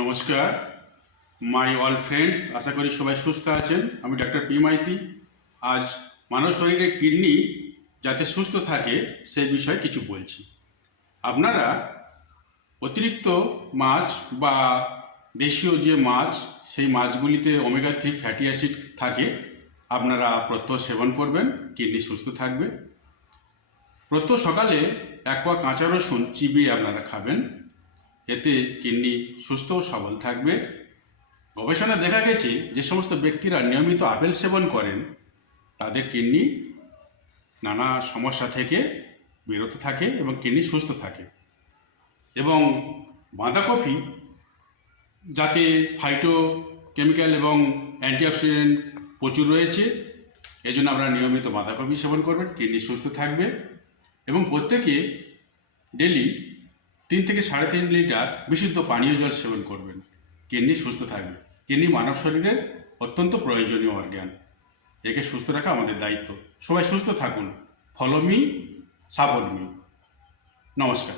নমস্কার my all friends, আশা করি সবাই সুস্থ আছেন। আমি ডক্টর পি মাইতি। আজ মানব শরীরে কিডনি যাতে সুস্থ থাকে সেই বিষয়ে কিছু বলছি। আপনারা অতিরিক্ত মাছ বা দেশীয় যে মাছ, সেই মাছগুলিতে ওমেগা 3 ফ্যাটি অ্যাসিড থাকে, আপনারা প্রত্যহ সেবন করবেন, কিডনি সুস্থ থাকবে। প্রত্যহ সকালে 1 কোয়া কাঁচা রসুন চিবিয়ে আপনারা খাবেন, এতে কিডনি সুস্থ ও সবল থাকবে। গবেষণা দেখা গেছে যে সমস্ত ব্যক্তিরা নিয়মিত আপেল সেবন করেন তাদের কিডনি নানা সমস্যা থেকে বিরত থাকে এবং কিডনি সুস্থ থাকে। এবং বাঁধাকপি যাতে ফাইটো কেমিক্যাল এবং অ্যান্টিঅক্সিডেন্ট প্রচুর রয়েছে, এই জন্য আপনারা নিয়মিত বাঁধাকপি সেবন করবেন, কিডনি সুস্থ থাকবে। এবং প্রত্যেকে ডেলি 3 থেকে 3.5 লিটার বিশুদ্ধ পানীয় জল সেবন করবেন, কিডনি সুস্থ থাকবে। কিডনি মানব শরীরের অত্যন্ত প্রয়োজনীয় অর্গান, একে সুস্থ রাখা আমাদের দায়িত্ব। সবাই সুস্থ থাকুন। Follow me, support me. নমস্কার।